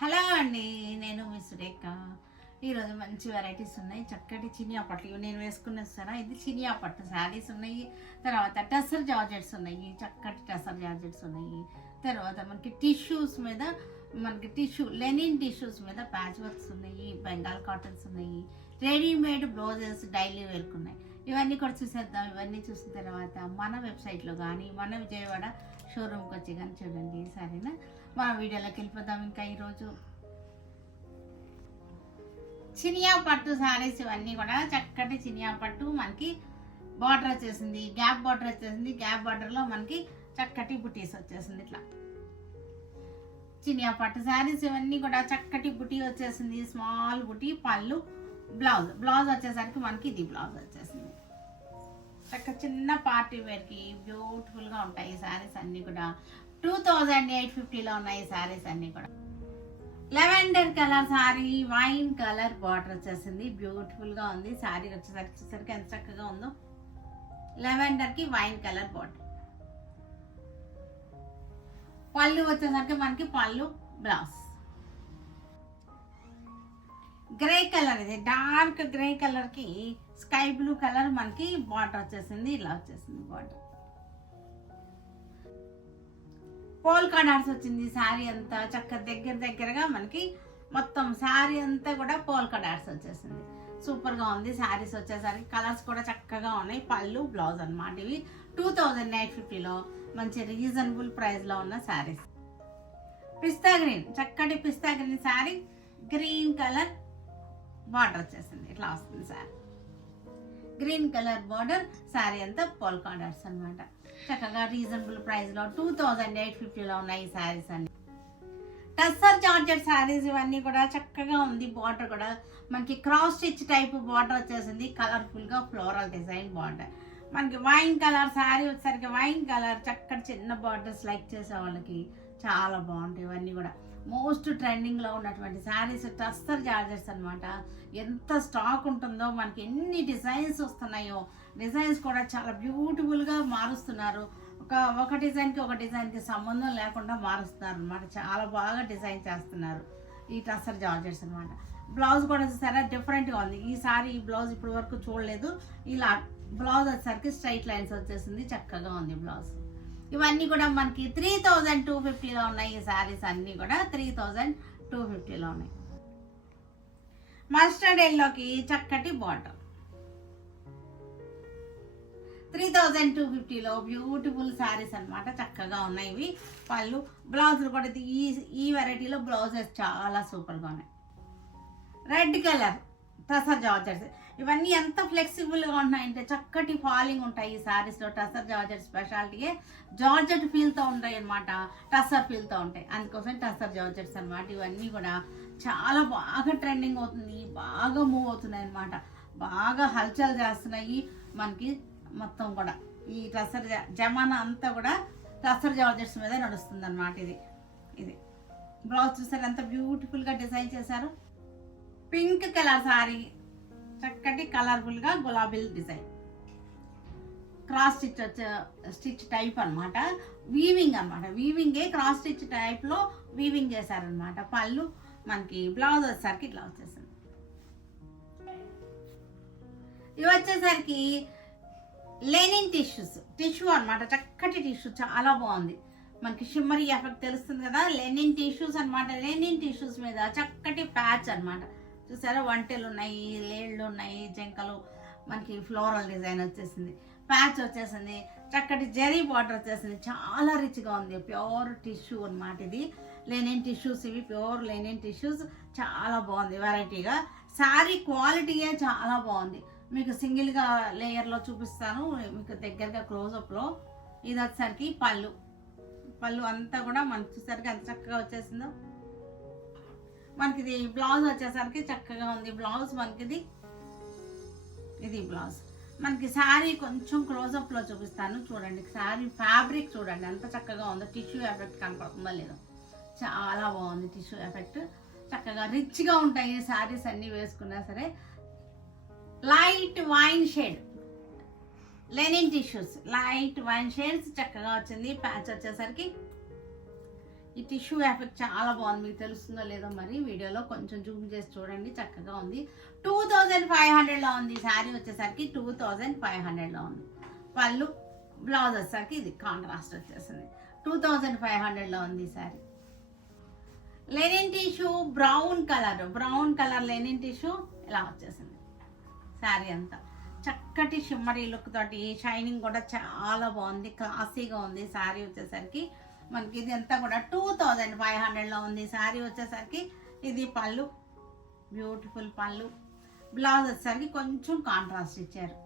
Hello అండి, నేను మీ సురేఖ. ఈరోజు మంచి వెరైటీస్ ఉన్నాయి. చక్కటి చినియా పట్లు నేను వేసుకున్నది సరే. ఇది చినియా పట్టు శారీస్ ఉన్నాయి. తర్వాత టసర్ జార్జెట్స్ ఉన్నాయి. చక్కటి టసర్ జార్జెట్స్ ఉన్నాయి. తర్వాత మనకి టిష్యూస్ మీద లెనిన్ టిష్యూస్ మీద ప్యాచ్ వర్క్స్ ఉన్నాయి. బెంగాల్ కాటన్స్ ఉన్నాయి. రెడీమేడ్ బ్లౌజెస్ డైలీ వేరుకున్నాయి. ఇవన్నీ కూడా చూసేద్దాం. ఇవన్నీ చూసిన తర్వాత మన వెబ్సైట్లో కానీ మన విజయవాడ షోరూమ్కి వచ్చి కానీ చూడండి, సరేనా? మన వీడియోలోకి వెళ్ళిపోదాం. ఇంకా ఈరోజు చినియా పట్టు శారీస్ ఇవన్నీ కూడా చక్కటి చినియా పట్టు. మనకి బార్డర్ వచ్చేసింది, గ్యాప్ బార్డర్ వచ్చేసింది. గ్యాప్ బార్డర్లో మనకి చక్కటి బుటీస్ వచ్చేసింది. ఇట్లా చినియా పట్టు శారీస్ ఇవన్నీ కూడా చక్కటి బుటీ వచ్చేసింది. స్మాల్ బుటీ, పళ్ళు, బ్లౌజ్ వచ్చేసరికి మనకి ఇది బ్లౌజ్ వచ్చేసింది. చక్క చిన్న పార్టీ వేర్కి బ్యూటిఫుల్గా ఉంటాయి ఈ శారీస్ అన్నీ కూడా. 2850లో ఉన్నాయి ఈ శారీస్ అన్నీ కూడా. Lavender colour sari, wine colour border వచ్చేసింది. బ్యూటిఫుల్గా ఉంది శారీ వచ్చేసరికి ఎంత చక్కగా ఉందో. లెవెండర్కి వైన్ కలర్ బార్డర్. పళ్ళు వచ్చేసరికి మనకి పళ్ళు, బ్లౌజ్. గ్రే కలర్, ఇది డార్క్ గ్రే కలర్కి స్కై బ్లూ కలర్ మనకి బార్డర్ వచ్చేసింది. ఇలా వచ్చేసింది బార్డర్. పోల్కా డాట్స్ వచ్చింది శారీ అంతా. చక్క దగ్గరగా మనకి మొత్తం శారీ అంతా కూడా పోల్కా డాట్స్ వచ్చేసింది. సూపర్గా ఉంది శారీస్ వచ్చేసరికి. కలర్స్ కూడా చక్కగా ఉన్నాయి. పళ్ళు, బ్లౌజ్ అనమాట. ఇవి 2850లో మంచి రీజనబుల్ ప్రైస్లో ఉన్న శారీస్. పిస్తా గ్రీన్, చక్కటి pista green sari, green colour border వచ్చేసింది. ఇట్లా వస్తుంది sari. Green colour border, sari అంతా పోల్కా డాట్స్ అనమాట. చక్కగా రీజనబుల్ ప్రైస్లో 2850లో ఉన్నాయి ఈ శారీస్ అన్ని. టస్సర్ జార్జెట్ శారీస్ ఇవన్నీ కూడా చక్కగా ఉంది. బార్డర్ కూడా మనకి క్రాస్ స్టిచ్ టైప్ బార్డర్ వచ్చేసింది. కలర్ఫుల్గా ఫ్లోరల్ డిజైన్ బార్డర్. మనకి వైన్ కలర్ శారీ వచ్చేసరికి వైన్ కలర్ చక్కటి చిన్న బార్డర్స్ లైక్ చేసే వాళ్ళకి చాలా బాగుంటాయి. ఇవన్నీ కూడా మోస్ట్ ట్రెండింగ్లో ఉన్నటువంటి శారీస్ టస్సర్ జార్జెట్స్ అనమాట. ఎంత స్టాక్ ఉంటుందో, మనకి ఎన్ని డిజైన్స్ వస్తున్నాయో. డిజైన్స్ కూడా చాలా బ్యూటిఫుల్గా మారుస్తున్నారు. ఒక డిజైన్కి సంబంధం లేకుండా మారుస్తున్నారు అనమాట. చాలా బాగా డిజైన్ చేస్తున్నారు ఈ టస్సర్ జార్జెట్స్ అనమాట. బ్లౌజ్ కూడా చూసారా డిఫరెంట్గా ఉంది. ఈ బ్లౌజ్ ఇప్పటి వరకు చూడలేదు. ఇలా బ్లౌజ్ వచ్చేసరికి స్ట్రైట్ లైన్స్ వచ్చేసింది. చక్కగా ఉంది బ్లౌజ్. ఇవన్నీ కూడా మనకి 3250లో ఉన్నాయి ఈ శారీస్ అన్నీ కూడా. 3250లో ఉన్నాయి. మస్టర్డ్ ఎల్లోకి చక్కటి బార్డర్. 3250లో బ్యూటిఫుల్ శారీస్ అనమాట. చక్కగా ఉన్నాయి ఇవి. పళ్ళు, బ్లౌజులు కూడా ఈ వెరైటీలో బ్లౌజెస్ చాలా సూపర్గా ఉన్నాయి. రెడ్ కలర్ టసర్ జార్జెట్స్ ఇవన్నీ ఎంత ఫ్లెక్సిబుల్గా ఉన్నాయంటే చక్కటి ఫాలింగ్ ఉంటాయి ఈ శారీస్లో. టసర్ జార్జెట్ స్పెషాలిటీయే. జార్జెట్ ఫీల్తో ఉంటాయి అనమాట, టసర్ ఫీల్తో ఉంటాయి. అందుకోసం టసర్ జార్జెట్స్ అనమాట. ఇవన్నీ కూడా చాలా బాగా ట్రెండింగ్ అవుతుంది, బాగా మూవ్ అవుతున్నాయి అనమాట. బాగా హల్చల్ చేస్తున్నాయి మనకి. మొత్తం కూడా ఈ టసర్ జమానా అంతా కూడా టసర్ జార్జెట్స్ మీద నడుస్తుంది అనమాట. ఇది బ్లౌజ్ చూసారు ఎంత బ్యూటిఫుల్గా డిజైన్ చేశారు. పింక్ కలర్ శారీ, చక్కటి కలర్ఫుల్గా గులాబీ డిజైన్. క్రాస్ స్టిచ్ టైప్ అనమాట. వీవింగ్ అనమాట. వీవింగే క్రాస్ స్టిచ్ టైప్లో వీవింగ్ చేశారనమాట. పళ్ళు మనకి, బ్లౌజ్ వచ్చేసరికి ఇట్లా వచ్చేసింది. ఇవి వచ్చేసరికి లెనిన్ టిష్యూ అనమాట. చక్కటి టిష్యూ చాలా బాగుంది. మనకి షిమ్మరీ ఎఫెక్ట్ తెలుస్తుంది కదా. లెనిన్ టిష్యూస్ అనమాట. లెనిన్ టిష్యూస్ మీద చక్కటి ప్యాచ్ అనమాట. చూసారా వంటలు ఉన్నాయి, లేళ్ళు ఉన్నాయి, జంకలు. మనకి ఫ్లోరల్ డిజైన్ వచ్చేసింది. ప్యాచ్ వచ్చేసింది. చక్కటి జరీ బార్డర్ వచ్చేసింది. చాలా రిచ్గా ఉంది. ప్యూర్ టిష్యూ అనమాట. ఇది లెనిన్ టిష్యూస్. ఇవి ప్యూర్ లెనిన్ టిష్యూస్. చాలా బాగుంది వెరైటీగా. శారీ క్వాలిటీయే చాలా బాగుంది. మీకు సింగిల్గా లేయర్లో చూపిస్తాను మీకు దగ్గరగా క్లోజప్లో. ఇది వచ్చేసరికి పళ్ళు అంతా కూడా మనకి చూసరికి ఎంత చక్కగా వచ్చేసిందో. మనకి ఇది బ్లౌజ్ వచ్చేసరికి చక్కగా ఉంది బ్లౌజ్. మనకి ఇది బ్లౌజ్. మనకి శారీ కొంచెం క్లోజప్లో చూపిస్తాను చూడండి. శారీ ఫ్యాబ్రిక్ చూడండి ఎంత చక్కగా ఉందో. టిష్యూ ఎఫెక్ట్ కనపడుతుందో లేదో. చాలా బాగుంది టిష్యూ ఎఫెక్ట్. చక్కగా రిచ్గా ఉంటాయి శారీస్ అన్నీ వేసుకున్నా సరే. Light wine shade linen tissues, light wine shades చక్కగా వచ్చింది. ప్యాచ్ వచ్చేసరికి ఈ టిష్యూ ఎఫెక్ట్ చాలా బాగుంది, మీకు తెలుస్తుందో లేదో మరి వీడియోలో కొంచెం జూమ్ చేసి చూడండి, చక్కగా ఉంది. 2500లో ఉంది శారీ వచ్చేసరికి, 2500లో ఉంది. పళ్ళు బ్లౌజ్ వచ్చేసరికి ఇది కాంట్రాస్ట్ వచ్చేసింది, 2500లో ఉంది sari. Linen tissue brown colour linen tissue ఇలా వచ్చేసింది శారీ అంతా. చక్కటి షిమ్మరీ లుక్ తోటి, షైనింగ్ కూడా చాలా బాగుంది, క్లాసీగా ఉంది శారీ వచ్చేసరికి మనకి. ఇది అంతా కూడా 2500లో ఉంది శారీ వచ్చేసరికి. ఇది పళ్ళు, బ్యూటిఫుల్ పళ్ళు. బ్లౌజ్ వచ్చేసరికి కొంచెం కాంట్రాస్ట్ ఇచ్చారు,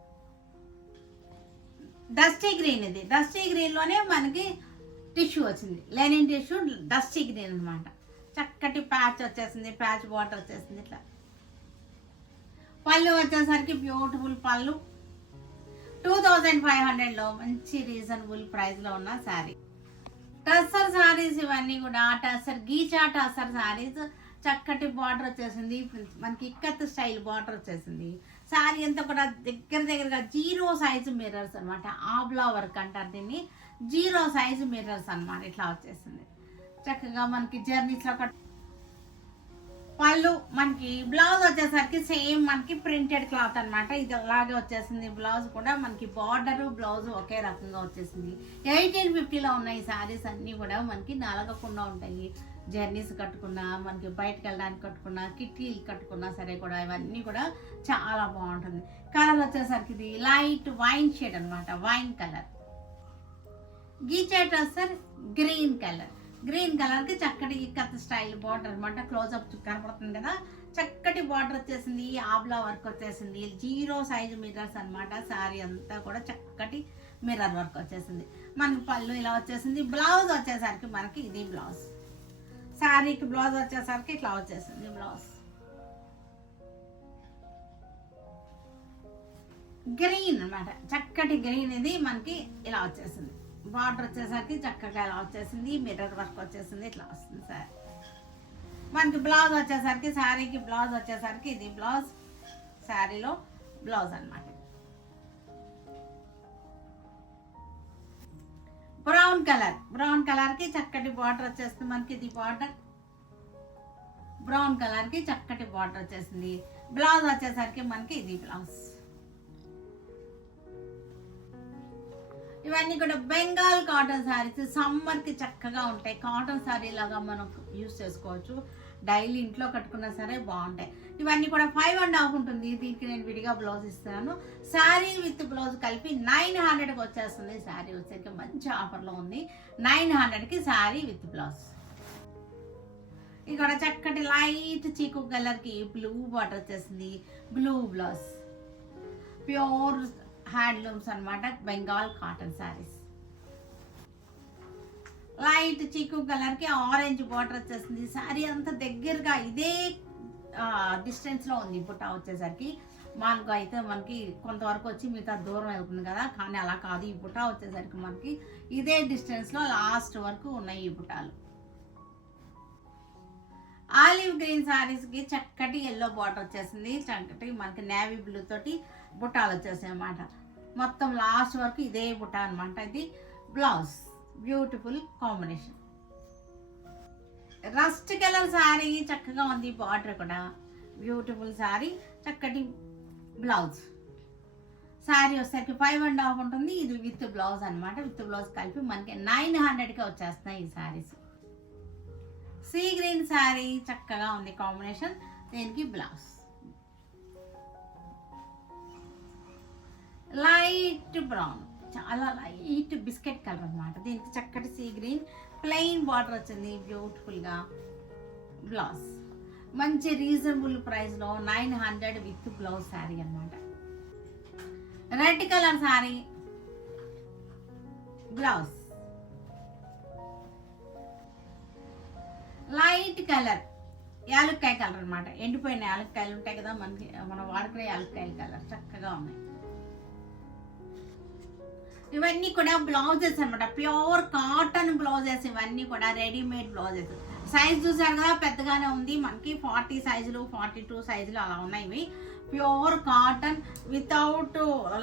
డస్టీ గ్రీన్. ఇది డస్టీ గ్రీన్లోనే మనకి టిష్యూ వచ్చింది, లెనిన్ టిష్యూ డస్టీ గ్రీన్ అనమాట. చక్కటి ప్యాచ్ వచ్చేసింది, ప్యాచ్ బార్డర్ వచ్చేసింది ఇట్లా. పళ్ళు వచ్చేసరికి బ్యూటిఫుల్ పళ్ళు. 2500లో మంచి రీజనబుల్ ప్రైస్లో ఉన్న శారీ. టస్సర్ శారీస్ ఇవన్నీ కూడా గీచా టస్సర్ శారీస్. చక్కటి బార్డర్ వచ్చేసింది మనకి, ఇక్కత్ స్టైల్ బార్డర్ వచ్చేసింది. శారీ అంతా కూడా దగ్గరగా 0 సైజు మిర్రర్స్ అనమాట. ఆబ్లా వర్క్ అంటారు దీన్ని, 0 సైజు మిర్రర్స్ అనమాట. ఇట్లా వచ్చేసింది చక్కగా మనకి జర్నీస్లో. పళ్ళు మనకి, బ్లౌజ్ వచ్చేసరికి సేమ్ మనకి ప్రింటెడ్ క్లాత్ అనమాట. ఇది అలాగే వచ్చేసింది. బ్లౌజ్ కూడా మనకి బార్డర్ బ్లౌజ్ ఒకే రకంగా వచ్చేసింది. 1850లో ఉన్నాయి ఈ శారీస్ అన్నీ కూడా మనకి నలగకుండా ఉంటాయి. జర్నీస్ కట్టుకున్నా, మనకి బయటకు వెళ్ళడానికి కట్టుకున్నా, కిట్టీలు కట్టుకున్నా సరే కూడా ఇవన్నీ కూడా చాలా బాగుంటుంది. కలర్ వచ్చేసరికి ఇది లైట్ వైన్ షేడ్ అనమాట, wine colour. Ghicha tussar green కలర్కి చక్కటి కత్ స్టైల్ బార్డర్ అనమాట. క్లోజ్అప్ కనపడుతుంది కదా, చక్కటి బార్డర్ వచ్చేసింది, ఆబ్లా వర్క్ వచ్చేసింది, 0 సైజు మిర్రర్స్ అనమాట. శారీ అంతా కూడా చక్కటి మిర్రర్ వర్క్ వచ్చేసింది. మనకి పళ్ళు ఇలా వచ్చేసింది. బ్లౌజ్ వచ్చేసరికి మనకి ఇది బ్లౌజ్, శారీకి బ్లౌజ్ వచ్చేసరికి ఇట్లా వచ్చేసింది బ్లౌజ్. గ్రీన్ అనమాట, చక్కటి గ్రీన్. ఇది మనకి ఇలా వచ్చేసింది. బార్డర్ వచ్చేసరికి చక్కగా ఇలా వచ్చేసింది, మిర్రర్ వర్క్ వచ్చేసింది, ఇట్లా వస్తుంది సారీ. మనకి బ్లౌజ్ వచ్చేసరికి, శారీకి బ్లౌజ్ వచ్చేసరికి ఇది బ్లౌజ్, శారీలో బ్లౌజ్ అనమాట. బ్రౌన్ కలర్కి చక్కటి బార్డర్ వచ్చేస్తుంది మనకి. ఇది బార్డర్, బ్రౌన్ కలర్కి చక్కటి బార్డర్ వచ్చేసింది. బ్లౌజ్ వచ్చేసరికి మనకి ఇది బ్లౌజ్. ఇవన్నీ కూడా బెంగాల్ కాటన్ శారీస్, సమ్మర్కి చక్కగా ఉంటాయి. కాటన్ శారీ లాగా మనం యూజ్ చేసుకోవచ్చు, డైలీ ఇంట్లో కట్టుకున్నా సరే బాగుంటాయి. ఇవన్నీ కూడా 5.5 ఉంటుంది. దీనికి నేను విడిగా బ్లౌజ్ ఇస్తున్నాను. శారీ విత్ బ్లౌజ్ కలిపి 900కి వచ్చేస్తుంది. శారీ వచ్చేసరికి మంచి ఆఫర్లో ఉంది, 900కి శారీ విత్ బ్లౌజ్. ఇక్కడ చక్కటి లైట్ చీకు కలర్కి బ్లూ బార్డర్ వచ్చేసింది, బ్లూ బ్లౌజ్. ప్యూర్ హ్యాండ్లూమ్స్ అనమాట, బెంగాల్ కాటన్ శారీస్. లైట్ చీకు కలర్కి ఆరెంజ్ బార్డర్ వచ్చేసింది. శారీ అంతా దగ్గరగా ఇదే డిస్టెన్స్లో ఉంది. బుట్ట వచ్చేసరికి మామూలుగా అయితే మనకి కొంతవరకు వచ్చి మిగతా దూరం వెళ్తుంది కదా, కానీ అలా కాదు. ఈ బుట్ట వచ్చేసరికి మనకి ఇదే డిస్టెన్స్లో లాస్ట్ వరకు ఉన్నాయి ఈ బుట్టాలు. ఆలివ్ గ్రీన్ శారీస్కి చక్కటి ఎల్లో బార్డర్ వచ్చేసింది, చక్కటి మనకి నేవీ బ్లూ తోటి బుట్టాలు వచ్చేసాయి అన్నమాట. మొత్తం లాస్ట్ వరకు ఇదే బుట్ట అనమాట. ఇది blouse, beautiful combination. Rust colour sari చక్కగా ఉంది, బార్డర్ కూడా బ్యూటిఫుల్ శారీ, చక్కటి బ్లౌజ్. శారీ వచ్చేసరికి 5.5 ఉంటుంది. ఇది విత్ బ్లౌజ్ అనమాట. విత్ బ్లౌజ్ కలిపి మనకి 900కి వచ్చేస్తున్నాయి ఈ శారీస్. సీ గ్రీన్ శారీ చక్కగా ఉంది కాంబినేషన్, దీనికి బ్లౌజ్. లైట్ బ్రౌన్, చాలా లైట్ బిస్కెట్ కలర్ అనమాట. దీనికి చక్కటి సీ గ్రీన్ ప్లెయిన్ బార్డర్ వచ్చింది, బ్యూటిఫుల్గా బ్లౌజ్. మంచి రీజనబుల్ ప్రైస్లో 900 విత్ బ్లౌజ్ శారీ అనమాట. Red colour sari, blouse. Light colour యాలక్కాయ కలర్ అనమాట. ఎండిపోయిన యాలక్కాయలు ఉంటాయి కదా మనకి, మనం వాడుకునే యాలక్కాయల కలర్ చక్కగా ఉన్నాయి. ఇవన్నీ కూడా బ్లౌజెస్ అనమాట, ప్యూర్ కాటన్ బ్లౌజెస్. ఇవన్నీ కూడా రెడీమేడ్ బ్లౌజెస్. సైజ్ చూసారు కదా, పెద్దగానే ఉంది మనకి. 40 సైజులు, 42 సైజులు అలా ఉన్నాయి. ఇవి ప్యూర్ కాటన్ వితౌట్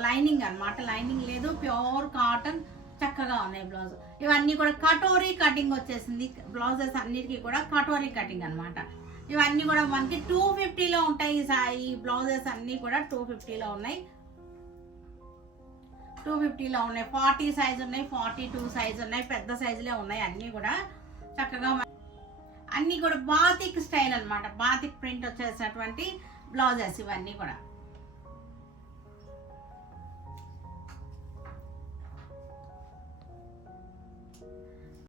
లైనింగ్ అనమాట, లైనింగ్ లేదు. ప్యూర్ కాటన్ చక్కగా ఉన్నాయి బ్లౌజ్. ఇవన్నీ కూడా కటోరీ కటింగ్ వచ్చేసింది. బ్లౌజెస్ అన్నిటికీ కూడా కటోరీ కటింగ్ అనమాట. ఇవన్నీ కూడా మనకి 250లో ఉంటాయి. ఈ బ్లౌజెస్ అన్నీ కూడా 250లో ఉన్నాయి. 250లో ఉన్నాయి. 40 సైజ్ ఉన్నాయి, 42 సైజ్ ఉన్నాయి, పెద్ద సైజులే ఉన్నాయి. అన్నీ కూడా చక్కగా అన్నీ కూడా బాతిక్ స్టైల్ అనమాట. బాతిక్ ప్రింట్ వచ్చేసినటువంటి బ్లౌజెస్ ఇవన్నీ కూడా.